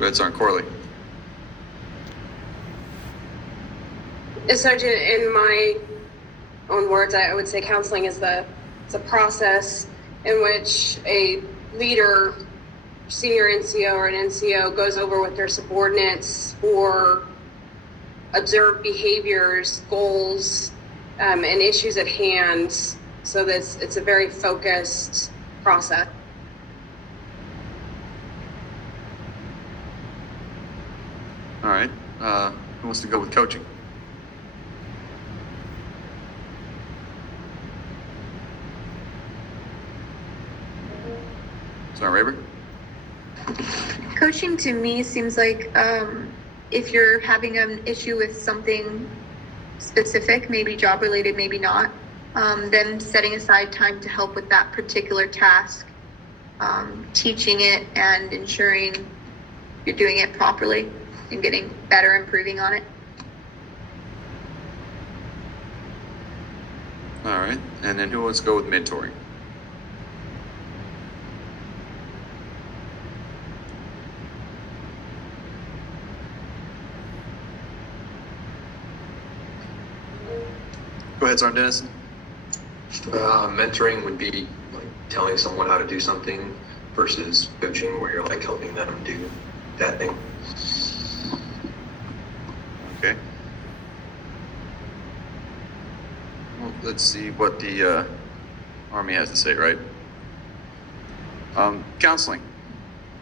Go ahead, Sergeant Corley. Sergeant, in my own words, I would say counseling is it's a process in which a leader, senior NCO or an NCO, goes over with their subordinates or observed behaviors, goals, and issues at hand, so that it's a very focused process. All right. Who wants to go with coaching? Sergeant Rayburn? Coaching to me seems like if you're having an issue with something specific, maybe job related, maybe not, then setting aside time to help with that particular task, teaching it and ensuring you're doing it properly and getting better, improving on it. All right. And then who wants to go with mentoring? Go ahead, Sergeant Dennison. Mentoring would be like telling someone how to do something versus coaching where you're like helping them do that thing. Okay. Well, let's see what the Army has to say, right? Counseling.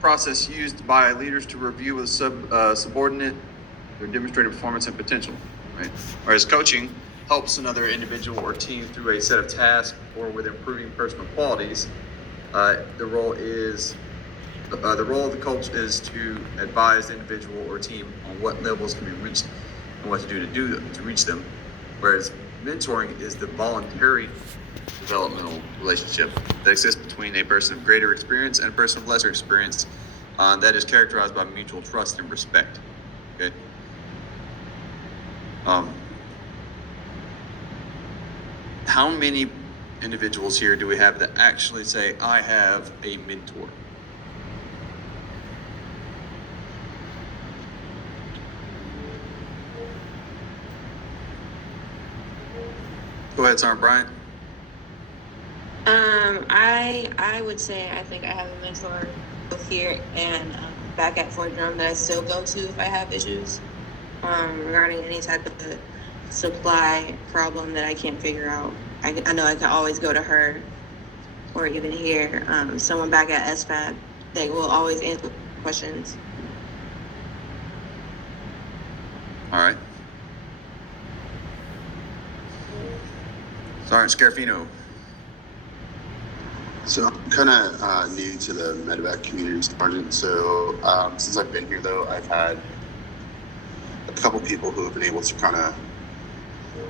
Process used by leaders to review with subordinate their demonstrated performance and potential, right? Whereas coaching helps another individual or team through a set of tasks or with improving personal qualities. The role of the coach is to advise the individual or team on what levels can be reached and what to do to reach them. Whereas mentoring is the voluntary developmental relationship that exists between a person of greater experience and a person of lesser experience that is characterized by mutual trust and respect. Okay. How many individuals here do we have that actually say, I have a mentor? Go ahead, Sergeant Bryant. I would say I think I have a mentor both here and back at Fort Drum that I still go to if I have issues regarding any type of supply problem that I can't figure out. I know I can always go to her, or even here, someone back at SFAB. They will always answer questions. All right. Sergeant Scarafino. So I'm kind of new to the medevac community, Sergeant. So since I've been here, though, I've had a couple people who have been able to kind of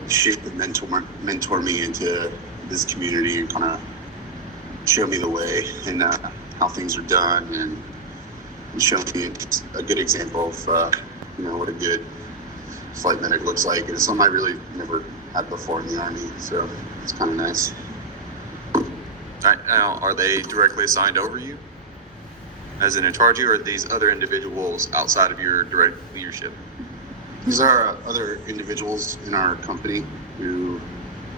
shape and mentor me into this community and kind of show me the way and how things are done and show me a good example of what a good flight medic looks like. And it's something I really never had before in the Army, so it's kind of nice. All right, now, are they directly assigned over you as in charge of you, or are these other individuals outside of your direct leadership? These are other individuals in our company who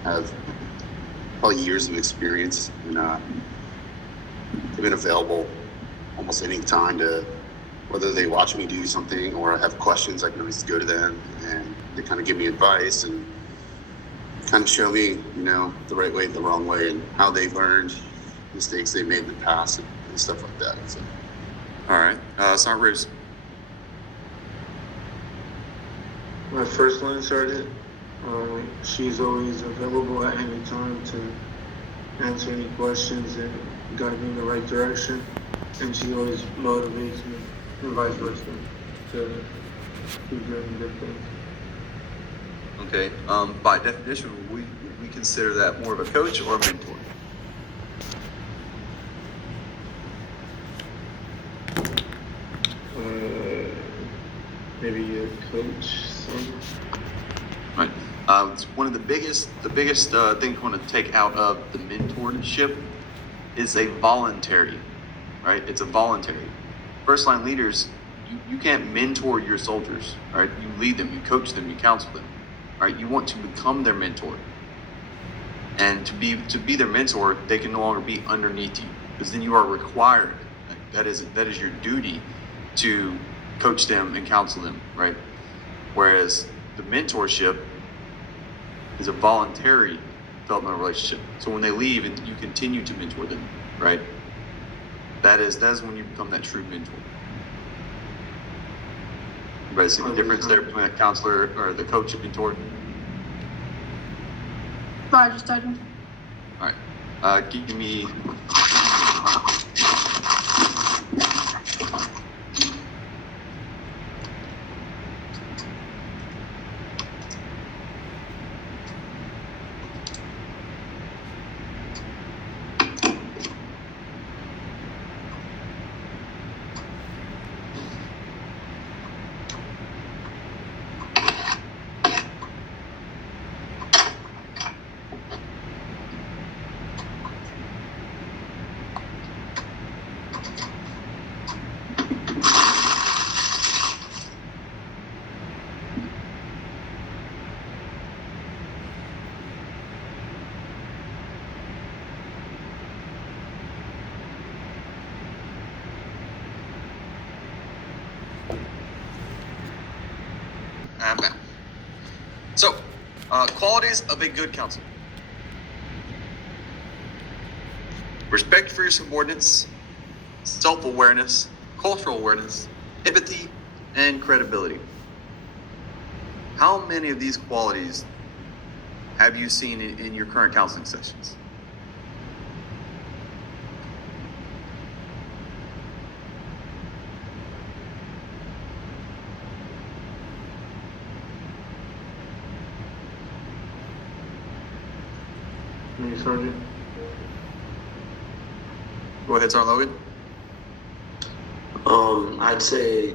have probably years of experience and they've been available almost any time to, whether they watch me do something or I have questions, I can always go to them and they kind of give me advice and kind of show me, the right way, the wrong way, and how they've learned mistakes they made in the past and stuff like that. So. All right, Sergeant Roos. My first line sergeant, she's always available at any time to answer any questions and guide me in the right direction. And she always motivates me and vice versa to keep doing good things. Okay, by definition, we consider that more of a coach or a mentor? Maybe a coach. Right. One of the biggest things we want to take out of the mentorship is a voluntary, right? It's a voluntary. First line leaders you can't mentor your soldiers, right? You lead them, you coach them, you counsel them, right? You want to become their mentor. And to be their mentor, they can no longer be underneath you, because then you are required. That is your duty to coach them and counsel them, right? Whereas the mentorship is a voluntary developmental relationship. So when they leave, and you continue to mentor them, right? That is when you become that true mentor. Everybody see the difference there between a counselor or the coach and mentor? Roger, Sergeant. All right. Give me. I'm back. So, qualities of a good counselor: respect for your subordinates, self-awareness, cultural awareness, empathy, and credibility. How many of these qualities have you seen in your current counseling sessions? Me, Sergeant. Go ahead, Sergeant Logan. I'd say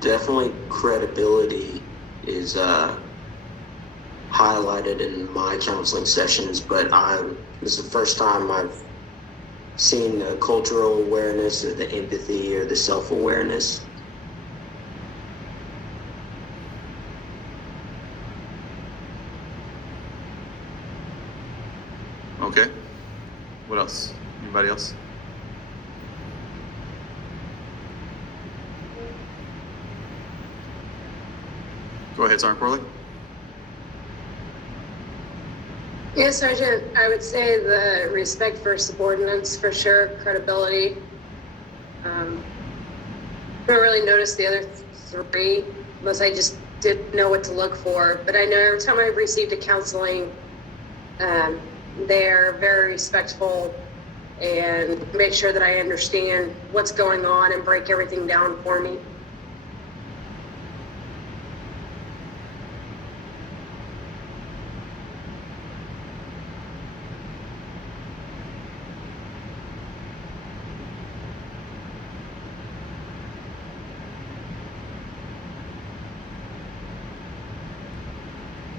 definitely credibility is highlighted in my counseling sessions, but this is the first time I've seen the cultural awareness or the empathy or the self-awareness. Okay. What else? Anybody else? Go ahead, Sergeant Corley. Yes, Sergeant, I would say the respect for subordinates for sure, credibility. I don't really notice the other three unless I just didn't know what to look for. But I know every time I've received a counseling, they're very respectful and make sure that I understand what's going on and break everything down for me.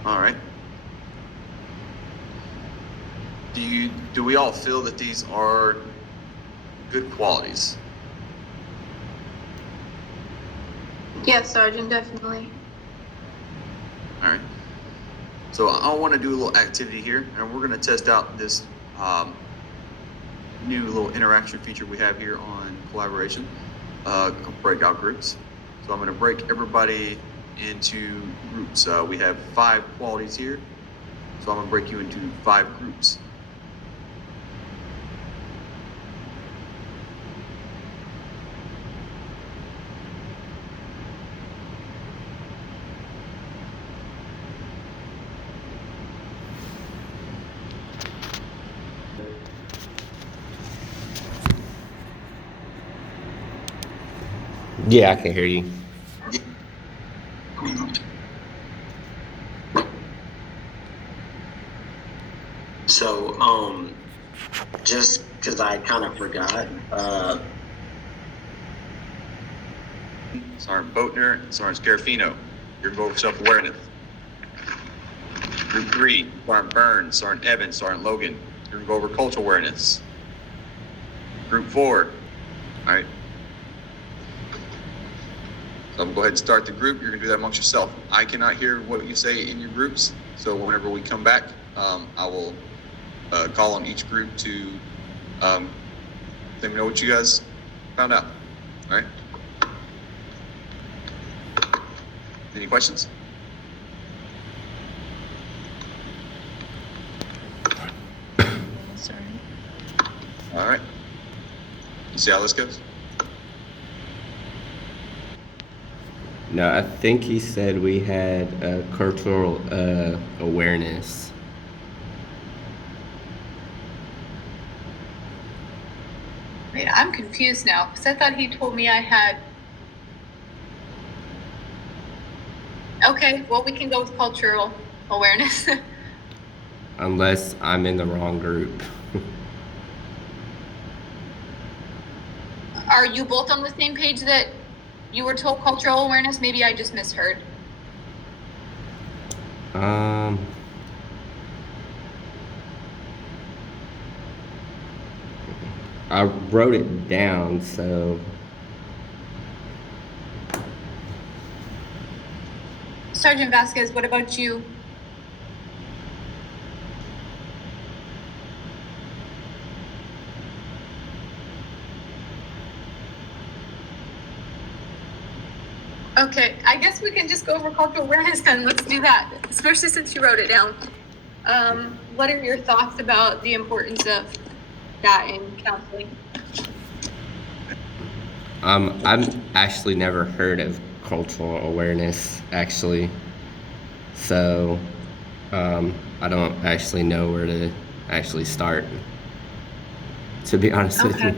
All right. Do we all feel that these are good qualities? Yes, Sergeant, definitely. All right. So I want to do a little activity here, and we're going to test out this new little interaction feature we have here on collaboration, breakout groups. So I'm going to break everybody into groups. We have 5 qualities here, so I'm going to break you into 5 groups. Yeah, I can hear you. So, just because I kind of forgot, Sergeant Boatner and Sergeant Scarafino, you're going over self-awareness. Group 3, Sergeant Burns, Sergeant Evans, Sergeant Logan, you're going to go over cultural awareness. Group 4, all right. Go ahead and start the group. You're gonna do that amongst yourself. I cannot hear what you say in your groups, so whenever we come back, I will call on each group to let me know what you guys found out. All right? Any questions? Sorry. All right. You see how this goes? No, I think he said we had cultural awareness. Wait, I'm confused now because I thought he told me I had. Okay, well, we can go with cultural awareness. Unless I'm in the wrong group. Are you both on the same page that you were told cultural awareness? Maybe I just misheard. I wrote it down, so Sergeant Vasquez, what about you? Okay, I guess we can just go over cultural awareness then. Let's do that, especially since you wrote it down. What are your thoughts about the importance of that in counseling? I've actually never heard of cultural awareness, actually. So, I don't actually know where to actually start, to be honest with Okay. you.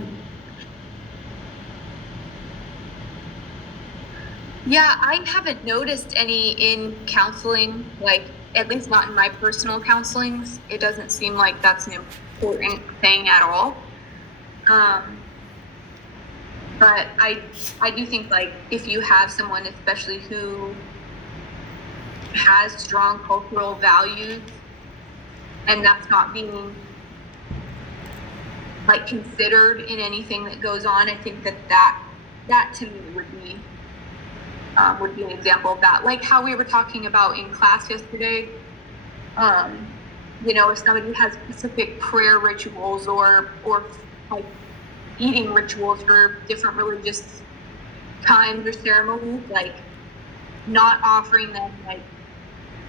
Yeah, I haven't noticed any in counseling, like at least not in my personal counselings. It doesn't seem like that's an important thing at all. But I do think like if you have someone especially who has strong cultural values and that's not being like considered in anything that goes on, I think that to me would be an example of that. Like how we were talking about in class yesterday, if somebody has specific prayer rituals or like eating rituals for different religious times or ceremonies, like not offering them like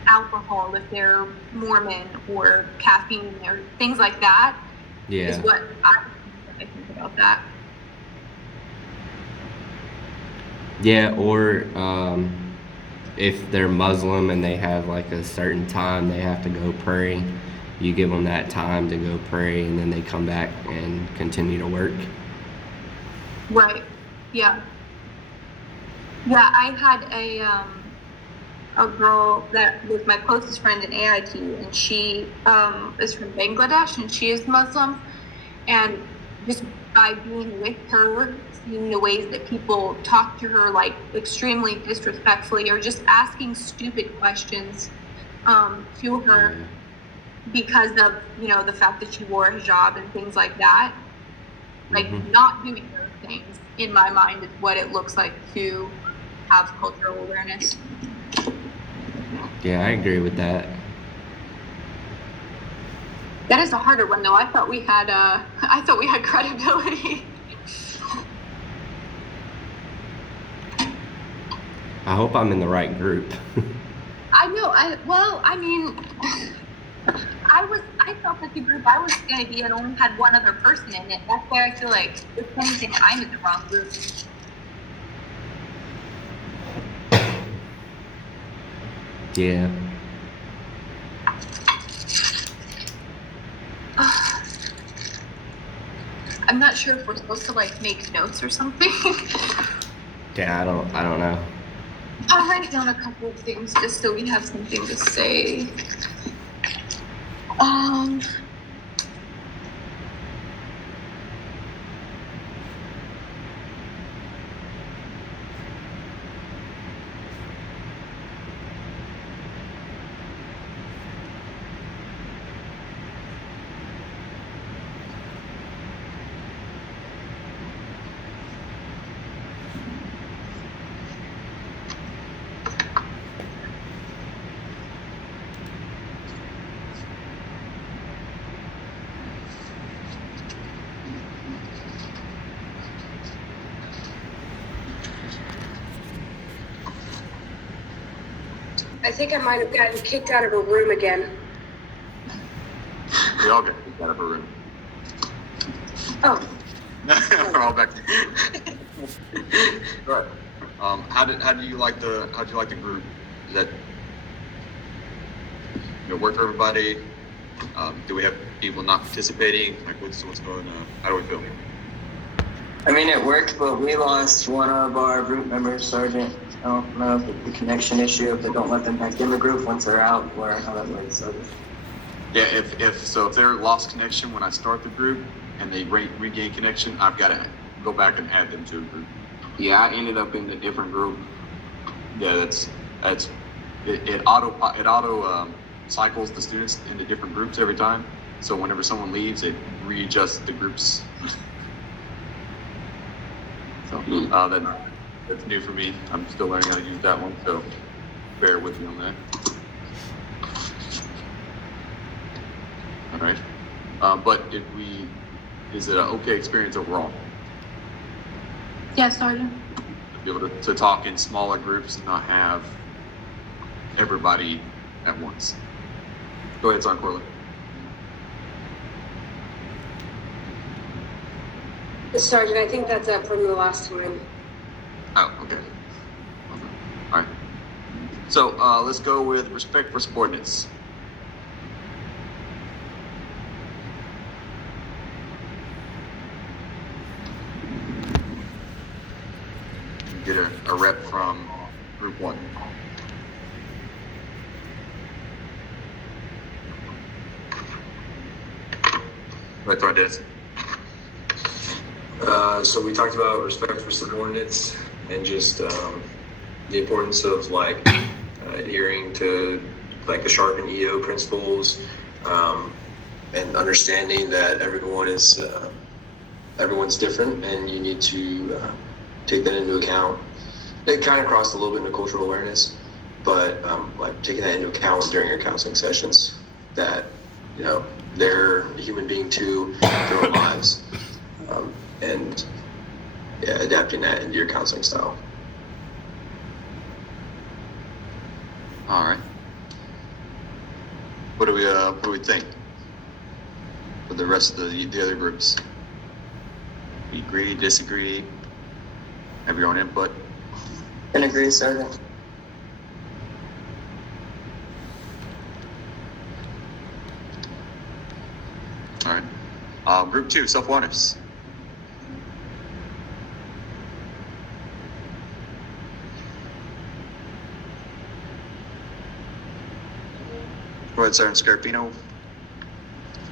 alcohol if they're Mormon or caffeine or things like that is Yeah. what I think about that. Yeah, or if they're Muslim and they have like a certain time they have to go pray, you give them that time to go pray and then they come back and continue to work. Right. Yeah. Yeah, I had a girl that was my closest friend in AIT, and she is from Bangladesh, and she is Muslim. And just by being with her, seeing the ways that people talk to her like extremely disrespectfully or just asking stupid questions to her because of the fact that she wore a hijab and things like that. Like not doing those things, in my mind, is what it looks like to have cultural awareness. Yeah, I agree with that. That is a harder one, though. I thought we had credibility. I hope I'm in the right group. I know. I felt that the group I was going to be in only had one other person in it. That's why I feel like if anything, I'm in the wrong group. Yeah. I'm not sure if we're supposed to like make notes or something. Yeah, I don't know. I'll write down a couple of things just so we have something to say. I think I might have gotten kicked out of a room again. We all get kicked out of a room. Oh, We're all back. Right. How do you like the group? Is that work for everybody? Do we have people not participating? Like what's going on? How do we feel? I mean, it worked, but we lost one of our group members, Sergeant. I don't know if it's a connection issue, if they don't let them back in the group once they're out, or how that works. So, Yeah, if they're lost connection when I start the group and they regain connection, I've got to go back and add them to a group. Yeah, I ended up in a different group. Yeah, it auto cycles the students into different groups every time. So whenever someone leaves, it readjusts the groups. So that's new for me. I'm still learning how to use that one, so bear with me on that. All right. But is it an okay experience overall? Yes, Sergeant. To be able to talk in smaller groups and not have everybody at once. Go ahead, Sergeant Corley. Sergeant, I think that's up from the last time. Oh, okay. All right. So let's go with respect for subordinates. Get a rep from group one. Right, Dennis. So we talked about respect for subordinates and just the importance of like adhering to like the Sharp and EO principles, and understanding that everyone's different and you need to take that into account. It kind of crossed a little bit into cultural awareness, but like taking that into account during your counseling sessions, that they're a human being too, their own lives, and yeah, adapting that into your counseling style. All right. What do we think for the rest of the other groups? We agree, disagree, have your own input? can agree, Sergeant. All right. Group two, self-awareness. Go ahead, Sergeant Scarpino.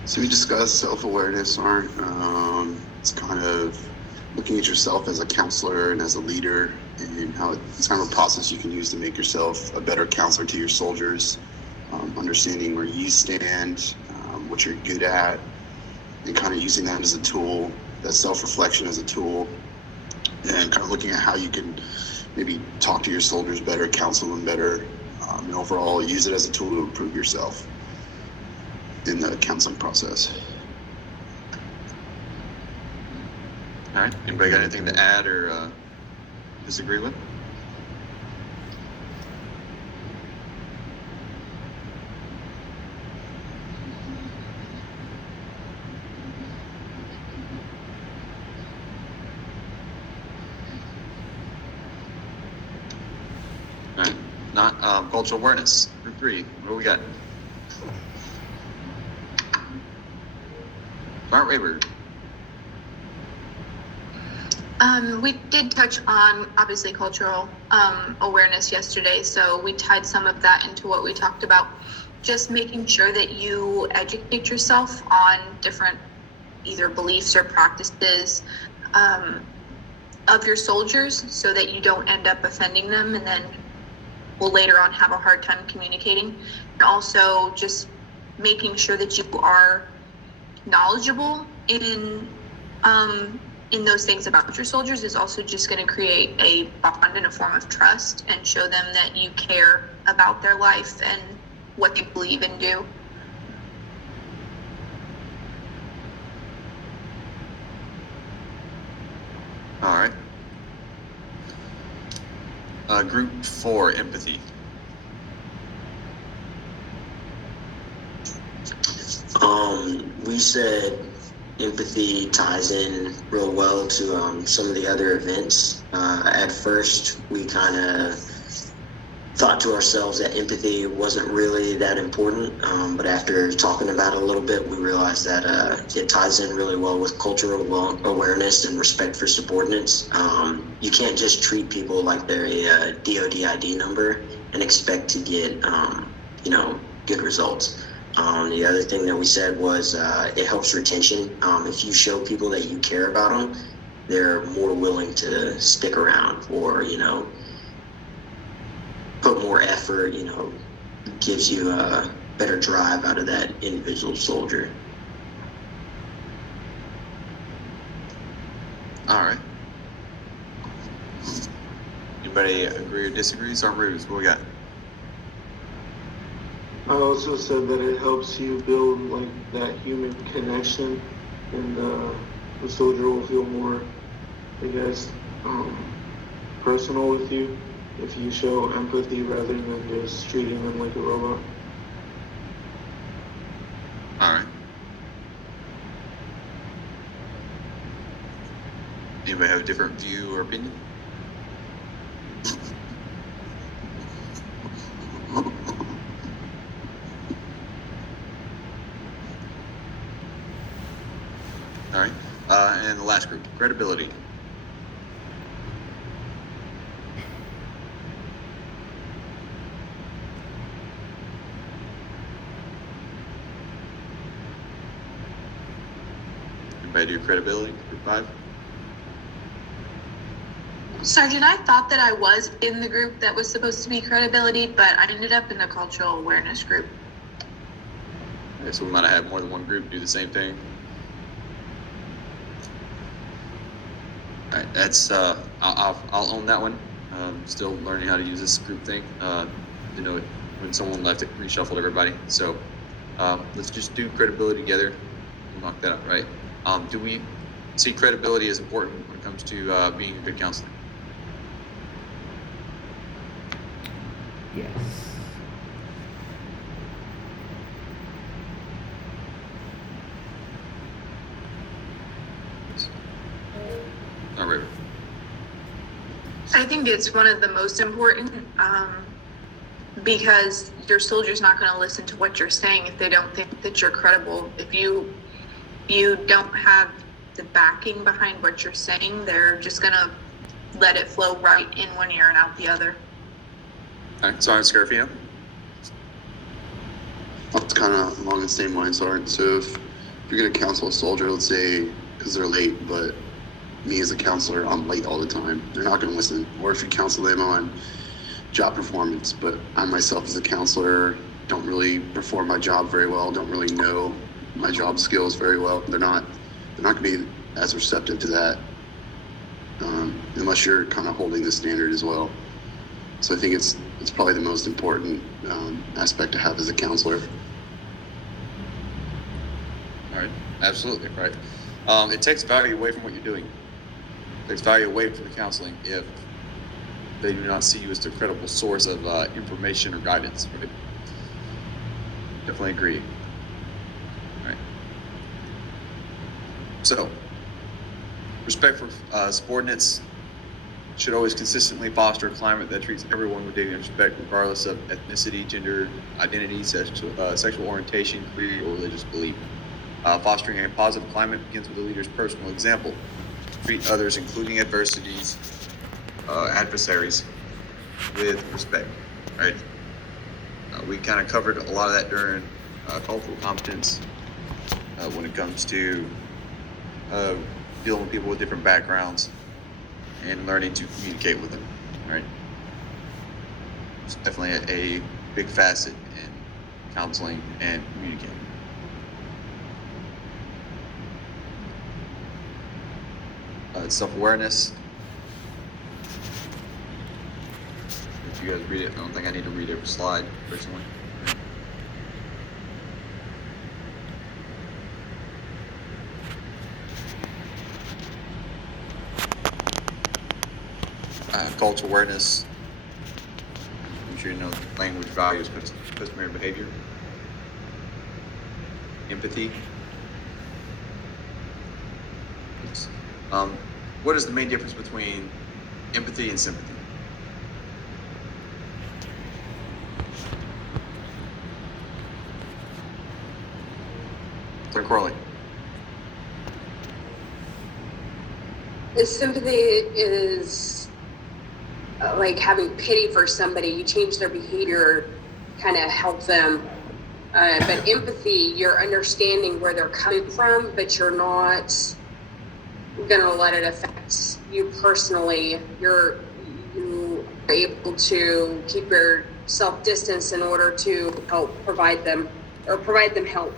So we discussed self-awareness, Art. It's kind of looking at yourself as a counselor and as a leader, and how it's kind of a process you can use to make yourself a better counselor to your soldiers, understanding where you stand, what you're good at, and kind of using that as a tool, that self-reflection as a tool, and kind of looking at how you can maybe talk to your soldiers better, counsel them better, and overall use it as a tool to improve yourself in the counseling process. All right. Anybody got anything to add or disagree with? All right. Not cultural awareness. Group three. What do we got? Mark Rayburn. We did touch on obviously cultural awareness yesterday, so we tied some of that into what we talked about. Just making sure that you educate yourself on different either beliefs or practices of your soldiers, so that you don't end up offending them and then will later on have a hard time communicating. And also just making sure that you are knowledgeable in those things about your soldiers is also just going to create a bond and a form of trust and show them that you care about their life and what they believe and do. All right. Group four, empathy. you said empathy ties in real well to some of the other events. At first, we kind of thought to ourselves that empathy wasn't really that important, but after talking about it a little bit, we realized that it ties in really well with cultural awareness and respect for subordinates. You can't just treat people like they're a DoD ID number and expect to get, good results. The other thing that we said was it helps retention. If you show people that you care about them, they're more willing to stick around or, put more effort, gives you a better drive out of that individual soldier. All right. Anybody agree or disagree? Sergeant Rivers, what we got? I also said that it helps you build like that human connection, and the soldier will feel more, I guess, personal with you if you show empathy rather than just treating them like a robot. All right. Anybody have a different view or opinion? All right. And the last group, credibility. Anybody do credibility? Group 5? Sergeant, I thought that I was in the group that was supposed to be credibility, but I ended up in the cultural awareness group. Okay, so we might have had more than one group do the same thing. All right, that's I'll own that one. Still learning how to use this group thing. When someone left, it reshuffled everybody. So let's just do credibility together and knock that out, right? Do we see credibility as important when it comes to being a good counselor? Yes. All right. I think it's one of the most important because your soldier's not going to listen to what you're saying if they don't think that you're credible. If you don't have the backing behind what you're saying, they're just going to let it flow right in one ear and out the other. All right, Sergeant Scarfino. That's kind of along the same line, Sergeant. So if you're going to counsel a soldier, let's say, because they're late, but me as a counselor, I'm late all the time, they're not going to listen. Or if you counsel them on job performance, but I myself as a counselor don't really perform my job very well, don't really know my job skills very well, they're not going to be as receptive to that unless you're kind of holding the standard as well. So I think it's probably the most important aspect to have as a counselor. All right, absolutely, right. It takes value away from what you're doing. It takes value away from the counseling if they do not see you as the credible source of information or guidance. Right? Definitely agree. All right. So, respect for subordinates should always consistently foster a climate that treats everyone with dignity and respect, regardless of ethnicity, gender, identity, sexual orientation, creed, or religious belief. Fostering a positive climate begins with the leader's personal example. Treat others, including adversities, adversaries, with respect. Right? We kind of covered a lot of that during cultural competence when it comes to dealing with people with different backgrounds and learning to communicate with them. Right? It's definitely a big facet in counseling and communicating. Self-awareness. If you guys read it, I don't think I need to read every slide personally. Cultural awareness. I'm sure you know language, values, customary behavior. Empathy. What is the main difference between empathy and sympathy? Dr. Corley. The sympathy is like having pity for somebody. You change their behavior, kind of help them. But empathy, you're understanding where they're coming from, but you're not going to let it affect you personally. You are able to keep yourself distance in order to help provide them help.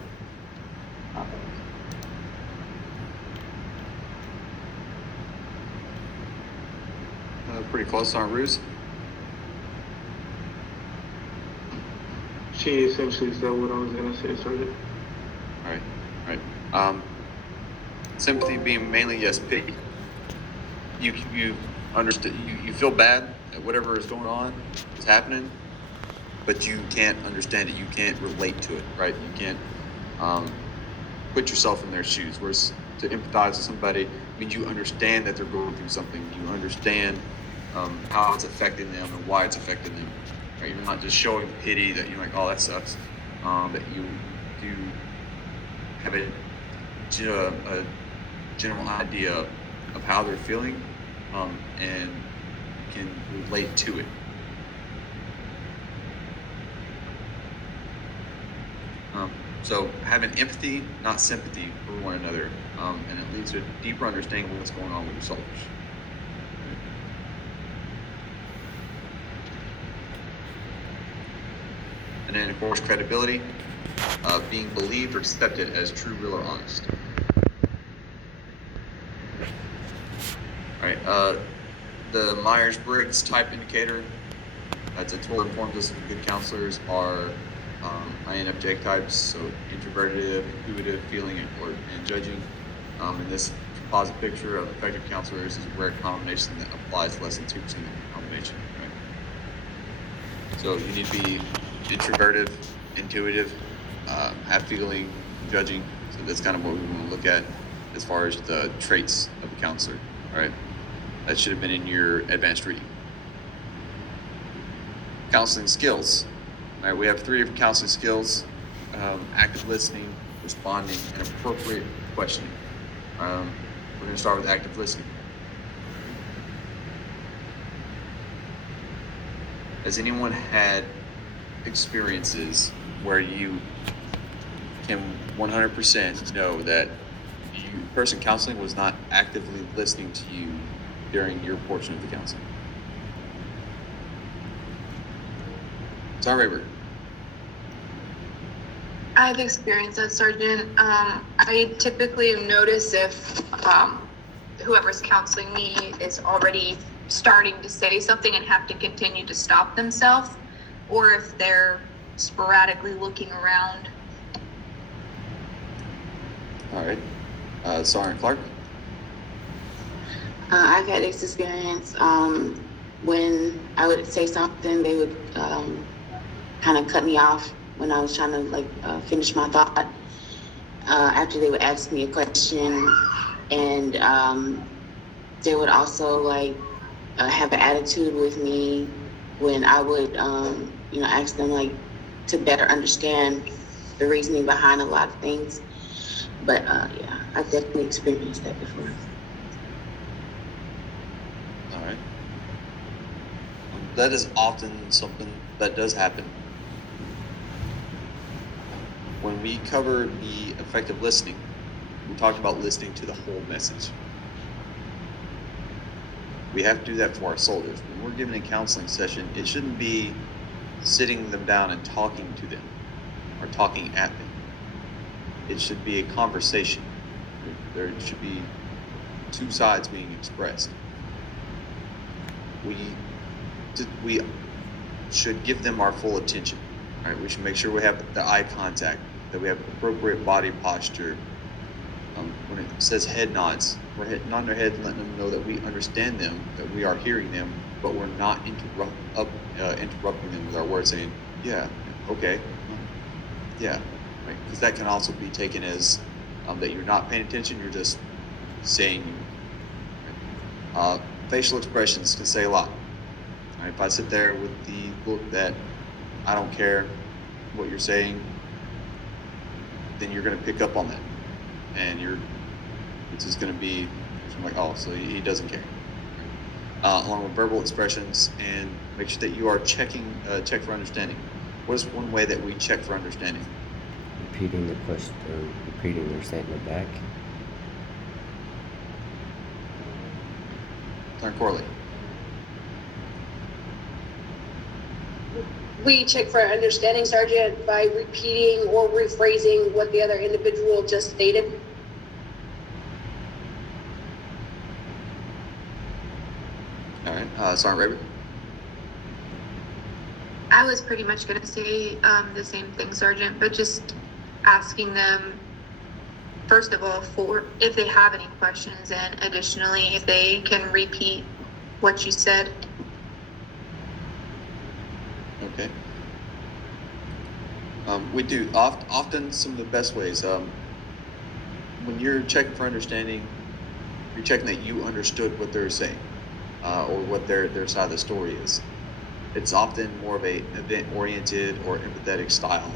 Pretty close on Ruse. She essentially said what I was gonna say, Sergeant. All right. Sympathy being mainly yes, pity. You understand. You feel bad at whatever is going on, is happening, but you can't understand it. You can't relate to it, right? You can't put yourself in their shoes. Whereas to empathize with somebody means you understand that they're going through something. You understand how it's affecting them and why it's affecting them. Right? You're not just showing pity that you're like, oh, that sucks. That you do have a general idea of how they're feeling and can relate to it. So having empathy, not sympathy for one another, and it leads to a deeper understanding of what's going on with your soldiers. And then, of course, credibility, being believed or accepted as true, real, or honest. All right, the Myers-Briggs type indicator, that's a tool that informs us if good counselors are INFJ types, so introverted, intuitive, feeling, and judging. And this composite picture of effective counselors is a rare combination that applies less than 2% of the combination. Right? So you need to be introverted, intuitive, have feeling, judging. So that's kind of what we want to look at as far as the traits of a counselor. All right, that should have been in your advanced reading. Counseling skills. All right, we have 3 different counseling skills: active listening, responding, and appropriate questioning. We're going to start with active listening. Has anyone had experiences where you can 100% know that the person counseling was not actively listening to you during your portion of the counseling? Sorry, Rayburn. I've experienced that, Sergeant. I typically notice if whoever's counseling me is already starting to say something and have to continue to stop themselves, or if they're sporadically looking around. All right. Sergeant Clark. I've had this experience when I would say something, they would kind of cut me off when I was trying to finish my thought. After they would ask me a question, and they would also have an attitude with me when I would ask them to better understand the reasoning behind a lot of things. But yeah, I've definitely experienced that before. All right. That is often something that does happen. When we cover the effective listening, we talked about listening to the whole message. We have to do that for our soldiers. When we're giving a counseling session, it shouldn't be sitting them down and talking to them or talking at them. It should be a conversation. There should be 2 sides being expressed. We should give them our full attention. All right, we should make sure we have the eye contact, that we have appropriate body posture. When it says head nods, we're nodding our head and letting them know that we understand them, that we are hearing them, but we're not interrupting them with our words saying, yeah, okay, yeah. Right? Because that can also be taken as that you're not paying attention, you're just saying Facial expressions can say a lot. All right, if I sit there with the look that I don't care what you're saying, then you're going to pick up on that, and it's just going to be like, oh, so he doesn't care. Along with verbal expressions, and make sure that you are check for understanding. What is one way that we check for understanding? Repeating the question, or repeating their statement back. Learn Corley. We check for understanding, Sergeant, by repeating or rephrasing what the other individual just stated. All right, Sergeant Raber. I was pretty much gonna say the same thing, Sergeant, but just asking them, first of all, for if they have any questions, and additionally, if they can repeat what you said. Okay. We do often some of the best ways. When you're checking for understanding, you're checking that you understood what they're saying, or what their side of the story is. It's often more of a event-oriented or empathetic style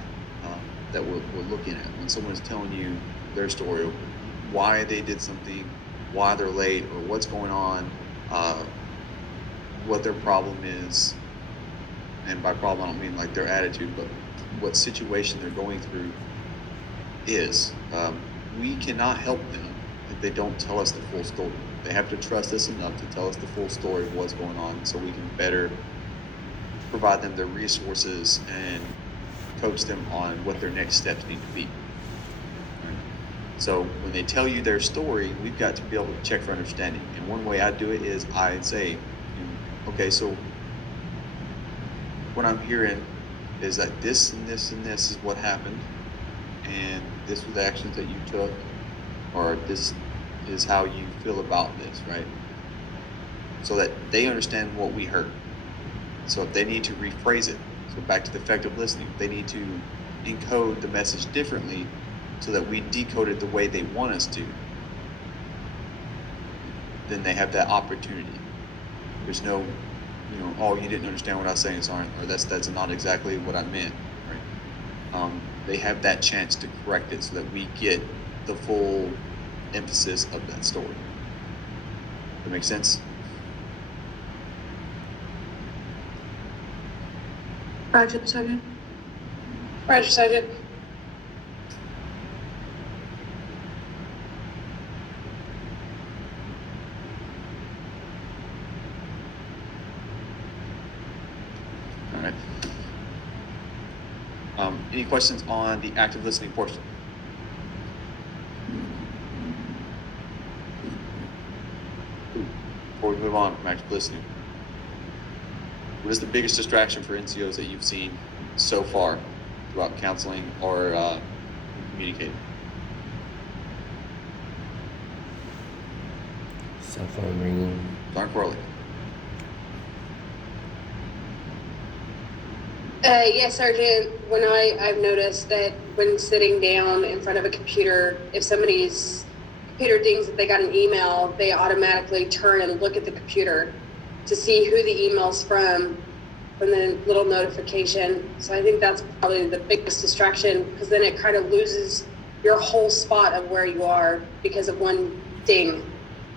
that we're looking at. When someone's telling you their story, why they did something, why they're late, or what's going on, what their problem is. And by problem, I don't mean like their attitude, but what situation they're going through is. We cannot help them if they don't tell us the full story. They have to trust us enough to tell us the full story of what's going on, so we can better provide them the resources and coach them on what their next steps need to be. Right? So when they tell you their story, we've got to be able to check for understanding. And one way I do it is I say, okay, so what I'm hearing is that this and this and this is what happened, and this was the actions that you took, or this is how you feel about this, right? So that they understand what we heard. So if they need to rephrase it, so back to the effective listening, they need to encode the message differently so that we decode it the way they want us to, then they have that opportunity. There's no, oh, you didn't understand what I was saying, sorry, or that's not exactly what I meant, right? They have that chance to correct it so that we get the full emphasis of that story. That make sense? Roger, Sergeant. Roger, Sergeant. All right. Any questions on the active listening portion? Before we move on from active listening, what is the biggest distraction for NCOs that you've seen so far throughout counseling or communicating? Cell phone ringing. Darn Corley. Yes, Sergeant. When I've noticed that when sitting down in front of a computer, if somebody's computer dings that they got an email, they automatically turn and look at the computer to see who the email's from the little notification. So I think that's probably the biggest distraction, because then it kind of loses your whole spot of where you are because of one ding.